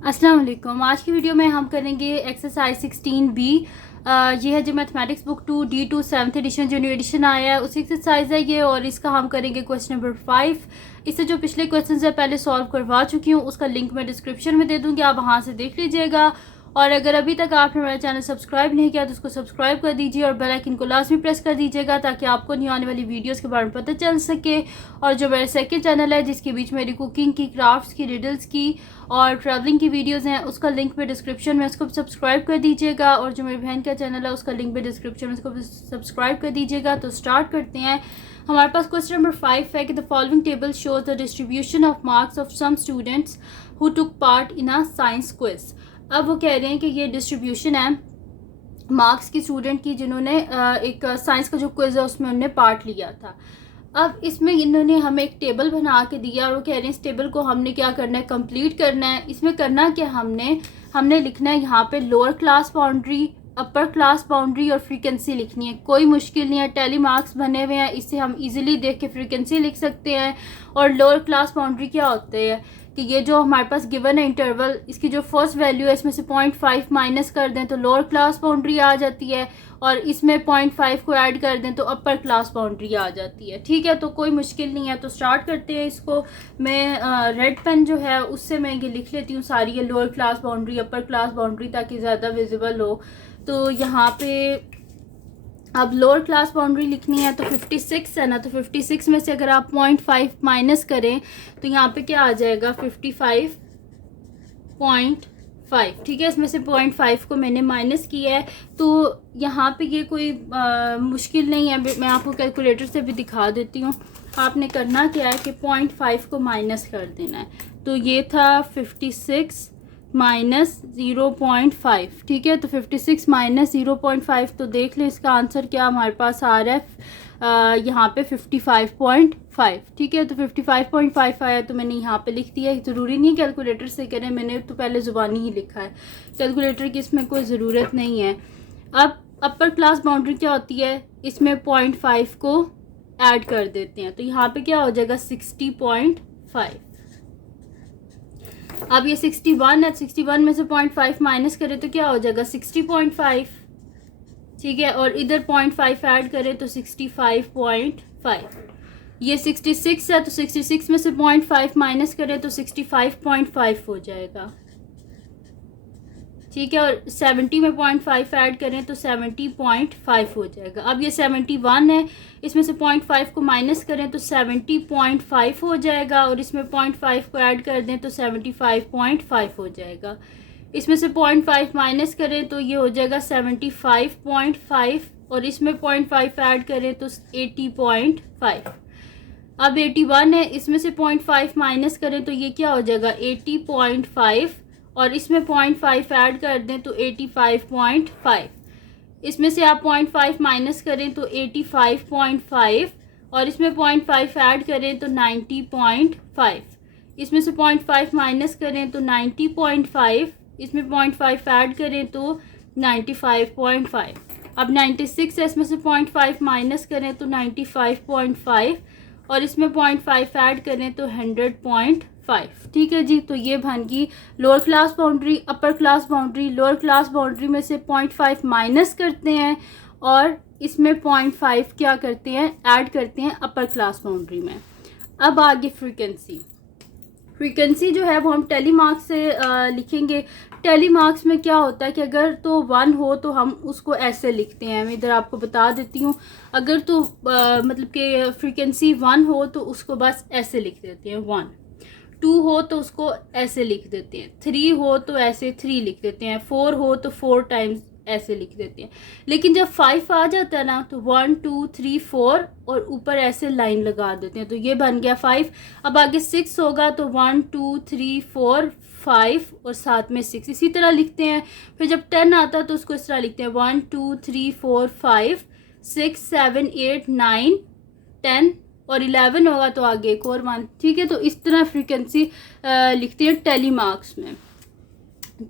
अस्सलाम वालेकुम। आज की वीडियो में हम करेंगे एक्सरसाइज 16B। ये है जो mathematics book 2D2 7th edition जो न्यू एडिशन आया है उसी एक्सरसाइज है ये, और इसका हम करेंगे क्वेश्चन नंबर 5। इससे जो पिछले क्वेश्चन है पहले सॉल्व करवा चुकी हूँ, उसका लिंक मैं डिस्क्रिप्शन में दे दूँगी, आप वहाँ से देख लीजिएगा। और अगर अभी तक आपने मेरा चैनल सब्सक्राइब नहीं किया तो उसको सब्सक्राइब कर दीजिए और बेल आइकन को लाजमी प्रेस कर दीजिएगा ताकि आपको न्यू आने वाली वीडियोस के बारे में पता चल सके। और जो मेरा सेकंड चैनल है जिसके बीच मेरी कुकिंग की, क्राफ्ट्स की, रिडल्स की और ट्रैवलिंग की वीडियोस हैं, उसका लिंक भी डिस्क्रिप्शन में, उसको सब्सक्राइब कर दीजिएगा। और जो मेरी बहन का चैनल है उसका लिंक भी डिस्क्रिप्शन में, उसको भी सब्सक्राइब कर दीजिएगा। तो स्टार्ट करते हैं। हमारे पास क्वेश्चन नंबर 5 है कि the following table shows the distribution of marks of some students who took part in a science quiz. अब वो कह रहे हैं कि ये डिस्ट्रीब्यूशन है मार्क्स की स्टूडेंट की जिन्होंने एक साइंस का जो क्विज है उसमें उन्होंने पार्ट लिया था। अब इसमें इन्होंने हमें एक टेबल बना के दिया और वो कह रहे हैं इस टेबल को हमने क्या करना है, कंप्लीट करना है। इसमें करना क्या, हमने लिखना है यहाँ पे lower class boundary, upper class boundary और फ्रीक्वेंसी लिखनी है। कोई मुश्किल नहीं है, टेली मार्क्स बने हुए हैं, इससे हम इजीली देख के फ्रीक्वेंसी लिख सकते हैं। और लोअर क्लास बाउंड्री क्या होते हैं कि ये जो हमारे पास गिवन है इंटरवल, इसकी जो फर्स्ट वैल्यू है इसमें से 0.5 माइनस कर दें तो लोअर क्लास बाउंड्री आ जाती है, और इसमें 0.5 को ऐड कर दें तो अपर क्लास बाउंड्री आ जाती है। ठीक है, तो कोई मुश्किल नहीं है। तो स्टार्ट करते हैं इसको। मैं रेड पेन जो है उससे मैं ये लिख लेती हूँ सारी ये lower class boundary, upper class boundary, ताकि ज़्यादा विजिबल हो। तो यहाँ पे अब लोअर क्लास बाउंड्री लिखनी है तो 56 है ना, तो 56 में से अगर आप 0.5 माइनस करें तो यहाँ पे क्या आ जाएगा, 55.5। ठीक है, इसमें से 0.5 को मैंने माइनस किया है। तो यहाँ पे ये कोई मुश्किल नहीं है, मैं आपको कैलकुलेटर से भी दिखा देती हूँ। आपने करना क्या है कि 0.5 को माइनस कर देना है। तो ये था 56 माइनस 0.5। ठीक है, तो 56 माइनस 0.5, तो देख लें इसका आंसर क्या हमारे पास आ रहा है, यहाँ पे 55.5। ठीक है, तो 55.5 आया तो मैंने यहाँ पे लिख दिया। ज़रूरी नहीं कैलकुलेटर से करें, मैंने तो पहले ज़ुबानी ही लिखा है, कैलकुलेटर की इसमें कोई ज़रूरत नहीं है। अब अपर क्लास बाउंड्री क्या होती है, इसमें 0.5 को ऐड कर देते हैं तो यहाँ पे क्या हो जाएगा 60.5। अब ये 61 है, 61 में से 0.5 माइनस करें तो क्या हो जाएगा 60.5। ठीक है, और इधर 0.5 ऐड करें तो 65.5। ये 66 है तो 66 में से 0.5 माइनस करें तो 65.5 हो जाएगा। ठीक है, और 70 में 0.5 ऐड करें तो 70.5 हो जाएगा। अब ये 71 है, इसमें से 0.5 को माइनस करें तो 70.5 हो जाएगा, और इसमें 0.5 को ऐड कर दें तो 75.5 हो जाएगा। इसमें से 0.5 माइनस करें तो ये हो जाएगा 75.5, और इसमें 0.5 ऐड करें तो 80.5। अब 81 है, इसमें से 0.5 माइनस करें तो ये क्या हो जाएगा 80.5, और इसमें 0.5 ऐड कर दें तो 85.5। इसमें से आप 0.5 माइनस करें तो 85.5, और इसमें 0.5 ऐड करें तो 90.5। इसमें से 0.5 माइनस करें तो 90.5, इसमें 0.5 ऐड करें तो 95.5। अब 96 है, इसमें से 0.5 माइनस करें तो 95.5, और इसमें 0.5 ऐड करें तो 100.5। ठीक है जी, तो ये बन गई lower class boundary, upper class boundary. Lower class boundary में से 0.5 माइनस करते हैं और इसमें 0.5 क्या करते हैं, ऐड करते हैं अपर क्लास बाउंड्री में। अब आगे फ्रीक्वेंसी। फ्रीक्वेंसी जो है वो हम टेली मार्क्स से लिखेंगे। टेली मार्क्स में क्या होता है कि अगर तो 1 हो तो हम उसको ऐसे लिखते हैं, मैं इधर आपको बता देती हूँ। अगर तो मतलब कि फ्रीक्वेंसी 1 हो तो उसको बस ऐसे लिख देते हैं 1, 2 हो तो उसको ऐसे लिख देते हैं, 3 हो तो ऐसे 3 लिख देते हैं, 4 हो तो 4 टाइम्स ऐसे लिख देते हैं। लेकिन जब 5 आ जाता है ना तो 1 2 3 4 और ऊपर ऐसे लाइन लगा देते हैं, तो ये बन गया 5। अब आगे 6 होगा तो 1 2 3 4 5 और साथ में 6 इसी तरह लिखते हैं। फिर जब 10 आता है तो उसको इस तरह लिखते हैं 1 2 3 4 5 6 7 8 9 10, और 11 होगा तो आगे एक और 1। ठीक है, तो इस तरह फ्रीक्वेंसी लिखते हैं टेली मार्क्स में।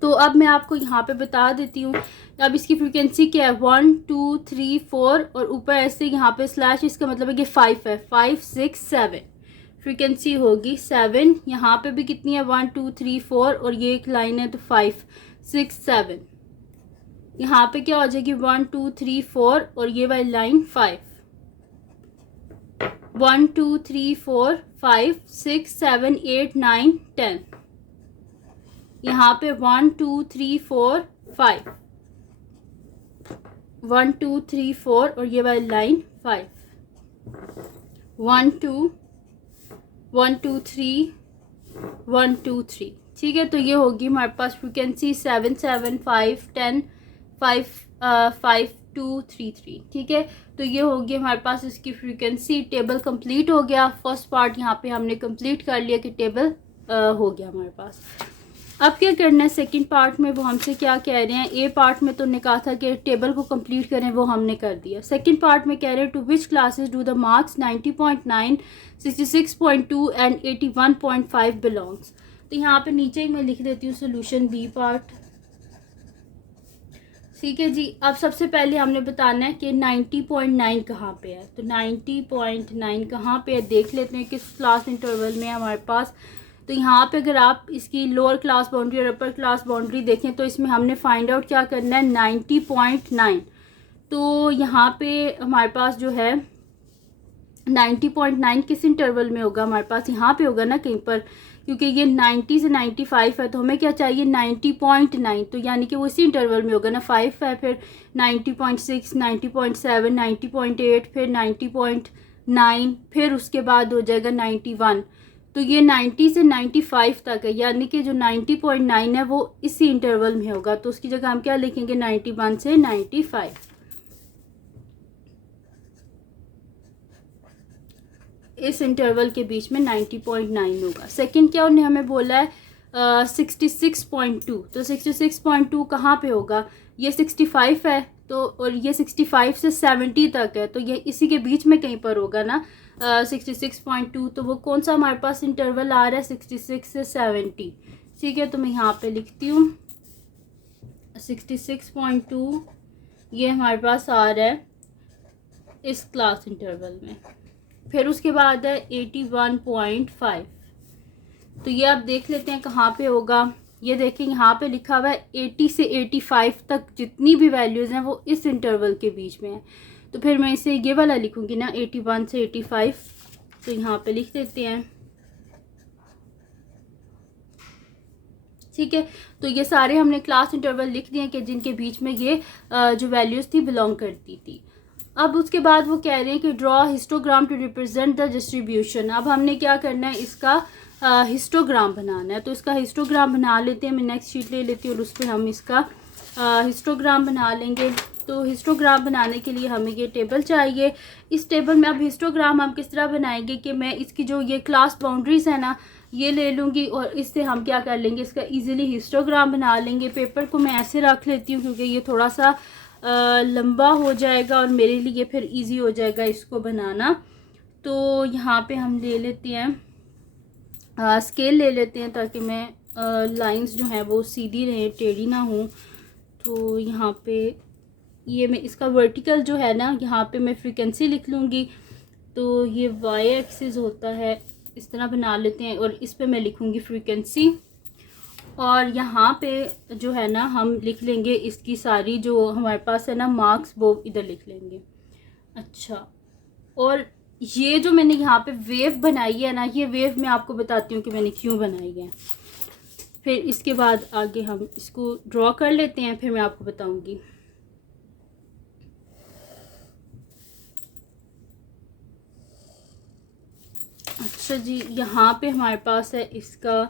तो अब मैं आपको यहाँ पे बता देती हूँ। अब इसकी फ्रीक्वेंसी क्या है 1 2 3 4 और ऊपर ऐसे यहाँ पे स्लैश, इसका मतलब है कि 5 है, 5 6 7। फ्रीक्वेंसी होगी 7। यहाँ पे भी कितनी है 1 2 3 4 और ये एक लाइन है तो 5 6 7। यहाँ पे क्या हो जाएगी 1 2 3 4 और ये वाली लाइन 5 1 2 3 4 5 6 7 8 9 10। यहाँ पे 1 2 3 4 5 1 2 3 4 और ये वाली लाइन 5 1 2 1 2 3 1 2 3। ठीक है, तो ये होगी हमारे पास फ्रीक्वेंसी 7 7 5 10 5 5 2 3 3। ठीक है, तो ये होगी हमारे पास इसकी फ्रीक्वेंसी। टेबल कंप्लीट हो गया। फर्स्ट पार्ट यहाँ पे हमने कंप्लीट कर लिया कि टेबल हो गया हमारे पास। अब क्या करना है सेकंड पार्ट में, वो हमसे क्या कह रहे हैं। ए पार्ट में तो ने कहा था कि टेबल को कंप्लीट करें, वो हमने कर दिया। सेकंड पार्ट में कह रहे हैं to which classes do the marks 90.9 66.2 and 81.5 belongs. तो यहाँ पे नीचे ही मैं लिख देती हूँ सोल्यूशन बी पार्ट। ठीक है जी, अब सबसे पहले हमने बताना है कि 90.9 कहाँ पे है। तो 90.9 कहाँ पे है देख लेते हैं, किस क्लास इंटरवल में है हमारे पास। तो यहाँ पे अगर आप इसकी लोअर क्लास बाउंड्री और अपर क्लास बाउंड्री देखें तो इसमें हमने फाइंड आउट क्या करना है 90.9। तो यहाँ पे हमारे पास जो है 90.9 किस इंटरवल में होगा हमारे पास, यहाँ पे होगा ना कहीं पर, क्योंकि ये 90 से 95 है तो हमें क्या चाहिए 90.9। तो यानी कि वो इसी इंटरवल में होगा ना। 5 है, फिर 90.6 90.7 90.8 फिर 90.9 फिर उसके बाद हो जाएगा 91। तो ये 90 से 95 तक है, यानी कि जो 90.9 है वो इसी इंटरवल में होगा। तो उसकी जगह हम क्या लिखेंगे 91 से 95। इस इंटरवल के बीच में 90.9 होगा। सेकंड क्या उन्हें हमें बोला है 66.2। तो 66.2 कहाँ पे होगा, ये 65 है तो, और ये 65 से 70 तक है, तो ये इसी के बीच में कहीं पर होगा ना 66.2। तो वो कौन सा हमारे पास इंटरवल आ रहा है 66 से 70। ठीक है, तो मैं यहाँ पे लिखती हूँ 66.2 ये हमारे पास आ रहा है इस क्लास इंटरवल में। फिर उसके बाद है 81.5। तो ये आप देख लेते हैं कहाँ पे होगा। ये देखें यहाँ पे लिखा हुआ है 80 से 85 तक जितनी भी वैल्यूज़ हैं वो इस इंटरवल के बीच में है। तो फिर मैं इसे ये वाला लिखूँगी ना 81 से 85। तो यहाँ पे लिख देते हैं। ठीक है, तो ये सारे हमने क्लास इंटरवल लिख दिए कि जिनके बीच में ये जो वैल्यूज़ थी बिलोंग करती थी। अब उसके बाद वो कह रहे हैं कि draw histogram to represent the distribution. अब हमने क्या करना है, इसका हिस्टोग्राम बनाना है। तो इसका हिस्टोग्राम बना लेते हैं। मैं नेक्स्ट शीट ले लेती हूँ और उस पर हम इसका हिस्टोग्राम बना लेंगे। तो हिस्टोग्राम बनाने के लिए हमें ये टेबल चाहिए। इस टेबल में अब हिस्टोग्राम हम किस तरह बनाएंगे कि मैं इसकी जो ये क्लास बाउंड्रीज है ना ये ले लूँगी और इससे हम क्या कर लेंगे, इसका इजीली हिस्टोग्राम बना लेंगे। पेपर को मैं ऐसे रख लेती हूँ क्योंकि ये थोड़ा सा लंबा हो जाएगा और मेरे लिए फिर इजी हो जाएगा इसको बनाना। तो यहाँ पे हम ले लेते हैं स्केल ले लेते हैं ताकि मैं लाइंस जो हैं वो सीधी रहें, टेढ़ी ना हो। तो यहाँ पे ये मैं इसका वर्टिकल जो है ना यहाँ पे मैं फ्रीक्वेंसी लिख लूँगी। तो ये वाई एक्सिस होता है, इस तरह बना लेते हैं और इस पे मैं लिखूँगी फ्रीक्वेंसी। और यहाँ पे जो है ना हम लिख लेंगे इसकी सारी जो हमारे पास है ना मार्क्स वो इधर लिख लेंगे। अच्छा, और ये जो मैंने यहाँ पे वेव बनाई है ना, ये वेव मैं आपको बताती हूँ कि मैंने क्यों बनाई है। फिर इसके बाद आगे हम इसको ड्रॉ कर लेते हैं, फिर मैं आपको बताऊँगी। अच्छा जी, यहाँ पे हमारे पास है इसका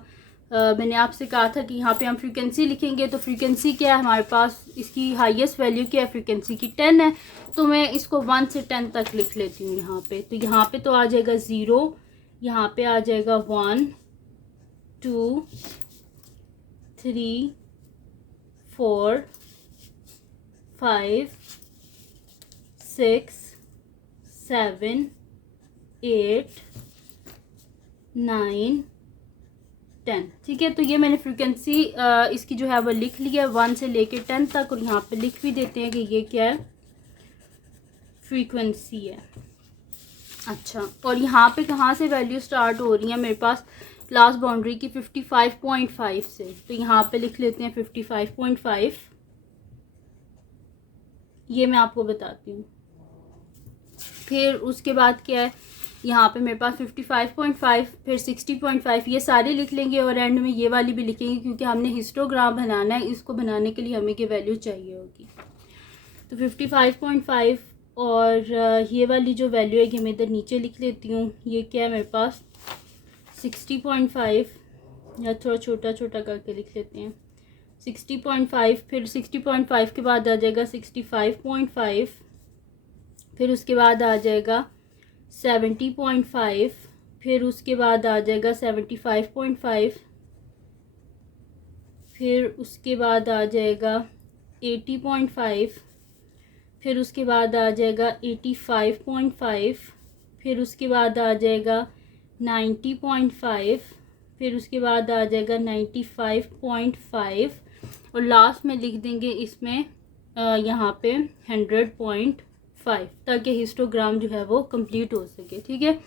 मैंने आपसे कहा था कि यहाँ पे हम फ्रीक्वेंसी लिखेंगे। तो फ्रीक्वेंसी क्या है हमारे पास, इसकी हाईएस्ट वैल्यू क्या है फ्रीक्वेंसी की 10 है। तो मैं इसको 1 से 10 तक लिख लेती हूँ यहाँ पे। तो यहाँ पे तो आ जाएगा 0, यहाँ पे आ जाएगा 1 2 3 4 5 6 7 8 9 10। ठीक है, तो ये मैंने फ्रीक्वेंसी इसकी जो है वो लिख लिया 1 से लेके 10 तक। और यहाँ पे लिख भी देते हैं कि ये क्या है, फ्रीक्वेंसी है। अच्छा, और यहाँ पे कहाँ से वैल्यू स्टार्ट हो रही है मेरे पास? लास्ट बाउंड्री की 55.5 से। तो यहाँ पे लिख लेते हैं 55.5। ये मैं आपको बताती हूँ। फिर उसके बाद क्या है, यहाँ पे मेरे पास 55.5, फिर 60.5, ये सारे लिख लेंगे और एंड में ये वाली भी लिखेंगे क्योंकि हमने हिस्टोग्राम बनाना है। इसको बनाने के लिए हमें ये वैल्यू चाहिए होगी। तो 55.5 और ये वाली जो वैल्यू है कि मैं इधर नीचे लिख लेती हूँ। ये क्या है मेरे पास 60.5, या थोड़ा छोटा छोटा करके लिख लेते हैं 60.5। फिर 60.5 के बाद आ जाएगा 65.5, फिर उसके बाद आ जाएगा 70.5, फिर उसके बाद आ जाएगा 75.5, फिर उसके बाद आ जाएगा 80.5, फिर उसके बाद आ जाएगा 85.5, फिर उसके बाद आ जाएगा 90.5, फिर उसके बाद आ जाएगा 95.5 और लास्ट में लिख देंगे इसमें यहाँ पे 100.5 ताकि हिस्टोग्राम जो है वो कंप्लीट हो सके। ठीक है,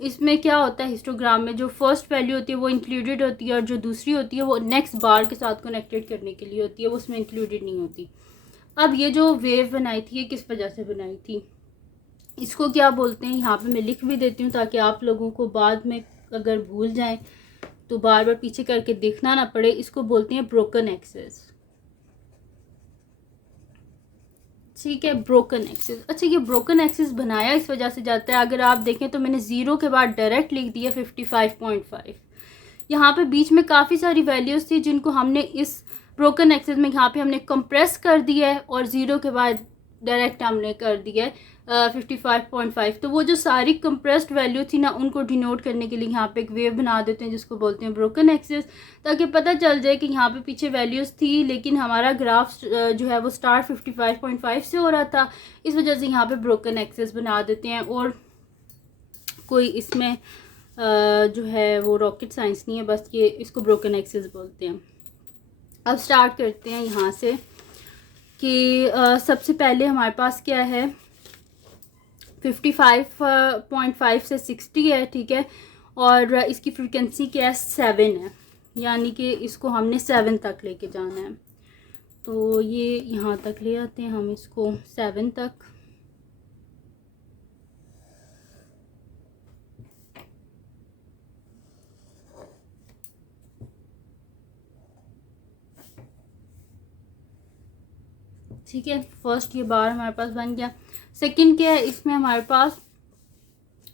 इसमें क्या होता है हिस्टोग्राम में जो फर्स्ट वैल्यू होती है वो इंक्लूडेड होती है और जो दूसरी होती है वो नेक्स्ट बार के साथ कनेक्टेड करने के लिए होती है, वो उसमें इंक्लूडेड नहीं होती। अब ये जो वेव बनाई थी ये किस वजह से बनाई थी, इसको क्या बोलते हैं, यहाँ पे मैं लिख भी देती हूँ ताकि आप लोगों को बाद में अगर भूल जाएं तो बार बार पीछे करके देखना ना पड़े। इसको बोलते हैं ब्रोकन एक्सेस। ठीक है, ब्रोकन एक्सेस। अच्छा, ये ब्रोकन एक्सेस बनाया इस वजह से जाता है, अगर आप देखें तो मैंने ज़ीरो के बाद डायरेक्ट लिख दिया 55.5। यहाँ पे बीच में काफ़ी सारी वैल्यूज़ थी जिनको हमने इस ब्रोकन एक्सेस में यहाँ पे हमने कंप्रेस कर दिया है और ज़ीरो के बाद डायरेक्ट हमने कर दिया है 55.5। तो वो जो सारी कंप्रेस्ड वैल्यू थी ना उनको डिनोट करने के लिए यहाँ पे एक वेव बना देते हैं जिसको बोलते हैं ब्रोकन एक्सेस, ताकि पता चल जाए कि यहाँ पे पीछे वैल्यूज़ थी लेकिन हमारा ग्राफ जो है वो स्टार्ट 55.5 से हो रहा था। इस वजह से यहाँ पे ब्रोकन एक्सेस बना देते हैं। और कोई इसमें जो है वो रॉकेट साइंस नहीं है, बस ये इसको ब्रोकन एक्सेस बोलते हैं। अब स्टार्ट करते हैं यहाँ से कि सबसे पहले हमारे पास क्या है 55.5 से 60 है। ठीक है, और इसकी फ्रीक्वेंसी क्या है 7 है, यानी कि इसको हमने 7 तक लेके जाना है। तो ये यहाँ तक ले आते हैं हम इसको 7 तक। ठीक है, फर्स्ट ये बार हमारे पास बन गया। सेकंड क्या है, इसमें हमारे पास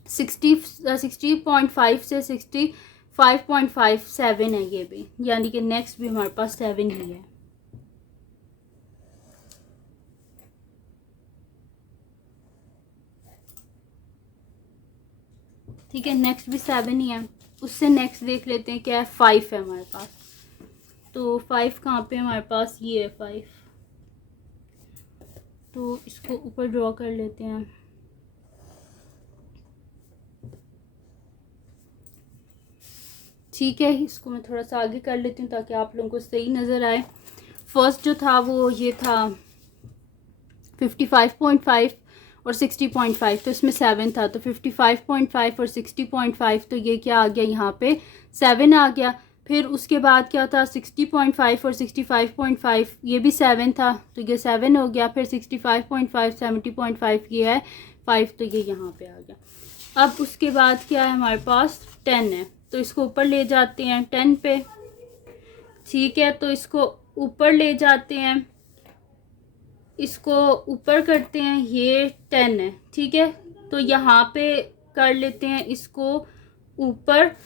60.5 से 65.5 7 है ये भी, यानी कि नेक्स्ट भी हमारे पास 7 ही है। ठीक है, नेक्स्ट भी 7 ही है। उससे नेक्स्ट देख लेते हैं क्या है 5 है हमारे पास। तो 5 कहाँ पे हमारे पास, ये है 5। तो इसको ऊपर ड्रॉ कर लेते हैं। ठीक है, इसको मैं थोड़ा सा आगे कर लेती हूँ ताकि आप लोगों को सही नज़र आए। फर्स्ट जो था वो ये था 55.5 और 60.5, तो इसमें 7 था। तो 55.5 और 60.5, तो ये क्या आ गया यहाँ पे 7 आ गया। फिर उसके बाद क्या था 60.5 और 65.5, ये भी 7 था, तो ये 7 हो गया। फिर 65.5 70.5, ये है 5, तो ये यहाँ पे आ गया। अब उसके बाद क्या है हमारे पास 10 है, तो इसको ऊपर ले जाते हैं 10 पे। ठीक है, तो इसको ऊपर ले जाते हैं, इसको ऊपर करते हैं, ये 10 है। ठीक है, तो यहाँ पे कर लेते हैं इसको ऊपर,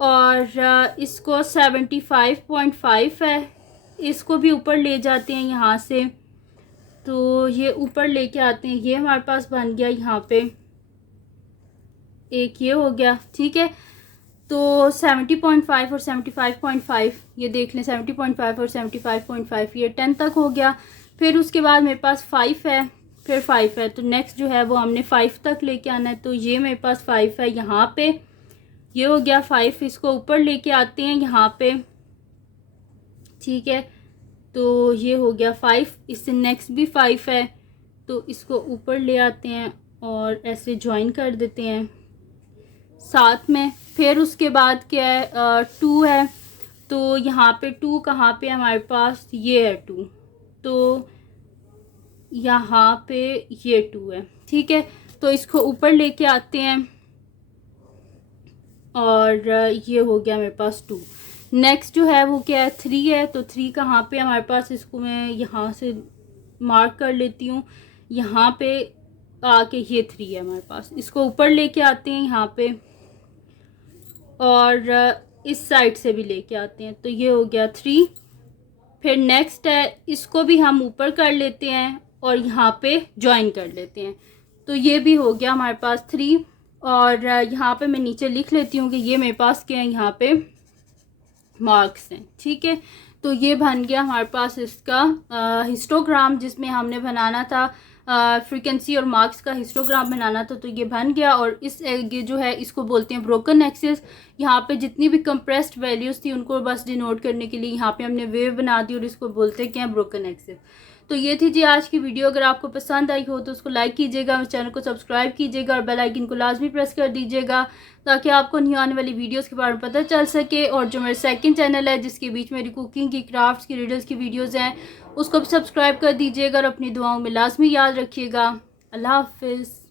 और इसको 75.5 है, इसको भी ऊपर ले जाते हैं यहाँ से। तो ये ऊपर लेके आते हैं, ये हमारे पास बन गया यहाँ पे एक, ये हो गया। ठीक है, तो 70.5 और 75.5 ये देख लें, 70.5 और 75.5 ये 10 तक हो गया। फिर उसके बाद मेरे पास 5 है, फिर 5 है, तो नेक्स्ट जो है वो हमने 5 तक लेके आना है। तो ये मेरे पास 5 है यहाँ पे, ये हो गया 5। इसको ऊपर लेके आते हैं यहाँ पे। ठीक है, तो ये हो गया 5। इससे नेक्स्ट भी 5 है, तो इसको ऊपर ले आते हैं और ऐसे ज्वाइन कर देते हैं साथ में। फिर उसके बाद क्या है, 2 है, तो यहाँ पे 2 कहाँ पे हमारे पास, ये है 2, तो यहाँ पे ये 2 है, ठीक है। तो इसको ऊपर लेके आते हैं और ये हो गया मेरे पास 2। नेक्स्ट जो है वो क्या है, 3 है, तो 3 कहाँ पे हमारे पास, इसको मैं यहाँ से मार्क कर लेती हूँ, यहाँ पे आके ये 3 है हमारे पास। इसको ऊपर लेके आते हैं यहाँ पे और इस साइड से भी लेके आते हैं, तो ये हो गया 3। फिर नेक्स्ट है, इसको भी हम ऊपर कर लेते हैं और यहाँ पे ज्वाइन कर लेते हैं, तो ये भी हो गया हमारे पास 3। और यहाँ पे मैं नीचे लिख लेती हूँ कि ये मेरे पास क्या है, यहाँ पे मार्क्स हैं, ठीक है। तो ये बन गया हमारे पास इसका हिस्टोग्राम, जिसमें हमने बनाना था फ्रीक्वेंसी और मार्क्स का हिस्टोग्राम बनाना था, तो ये बन गया। और इस ये जो है इसको बोलते हैं ब्रोकन एक्सिस। यहाँ पे जितनी भी कंप्रेस्ड वैल्यूज़ थी उनको बस डिनोट करने के लिए यहाँ पे हमने वेव बना दी और इसको बोलते हैं क्या, ब्रोकन एक्सिस। तो ये थी जी आज की वीडियो। अगर आपको पसंद आई हो तो उसको लाइक कीजिएगा, चैनल को सब्सक्राइब कीजिएगा और बेल आइकन को लाजमी प्रेस कर दीजिएगा ताकि आपको न्यू आने वाली वीडियोस के बारे में पता चल सके। और जो मेरा सेकंड चैनल है जिसके बीच मेरी कुकिंग की, क्राफ्ट्स की, रीडर्स की वीडियोस हैं, उसको भी सब्सक्राइब कर दीजिएगा और अपनी दुआओं में लाजमी याद रखिएगा। अल्लाह हाफिज़।